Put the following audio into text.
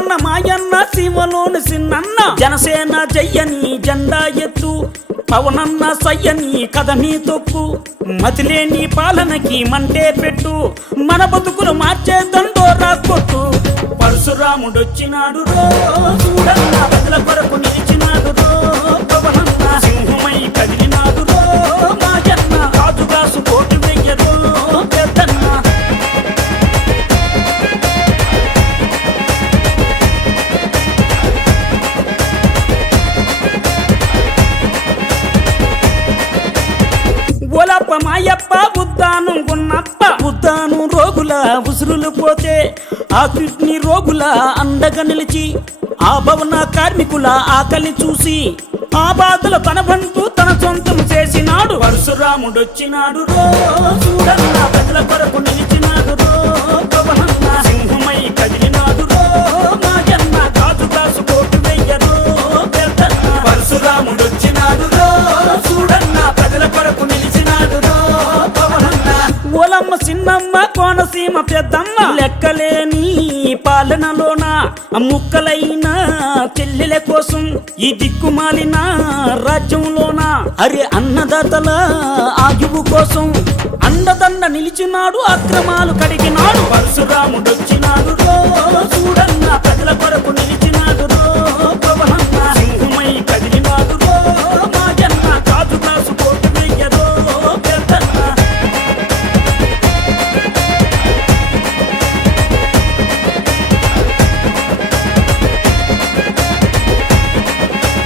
రాజన్న మాయన్న సీమలోని సిన్నన్న జనసేన జయ్యని జెండా ఎత్తు పవనన్న సయ్యని కథని తొక్కు మతిలేని పాలనకి మంటే పెట్టు మన బతుకులు మార్చే దండోరా కొట్టు పరశురాముడొచ్చినాడు రో చూడన్న ప్రజల కొరకు నిలిచినాడు రో పవనన్న సింహమై కదిలినాడు రో మాజన్న రాజుగాసు కోటి వెయ్యరో పెద్దన్న ఒలప్ప మాయప్ప ఉద్దానం గున్నప్ప ఉద్దానం రోగుల ఉసురులు పోతే ఆ కిడ్నీ రోగుల అండగా నిలిచి ఆ భవన కార్మికుల ఆకలి చూసి ఆ బాధలు తన బంటూ తన సొంతం చేసినాడు పరశురాముడొచ్చినాడు రో చూడన్న ప్రజల కొరకు నిలిచినాడు రో పవనన్న సింహమై కదిలినాడు రో మాజన్న కాసు కోటి వెయ్యరో పెద్దన్న పరశురాముడొచ్చినాడు రో చూడన్న ప్రజల కొరకు నిలిచినాడు రో పవనన్న ఓలమ్మ చిన్నమ్మ కోనసీమ పెద్దమ్మ లెక్కలేని పాలనలోన ముక్కలైన చెల్లెల కోసం ఈ దిక్కుమాలిన రాజ్యంలోన అరే అన్నదాతల ఆయువు కోసం అండదండ నిలిచినాడు అక్రమాలు కడిగినాడు పరశురాముడొచ్చినాడు రో చూడన్న ప్రజల కొరకు నిలిచినాడు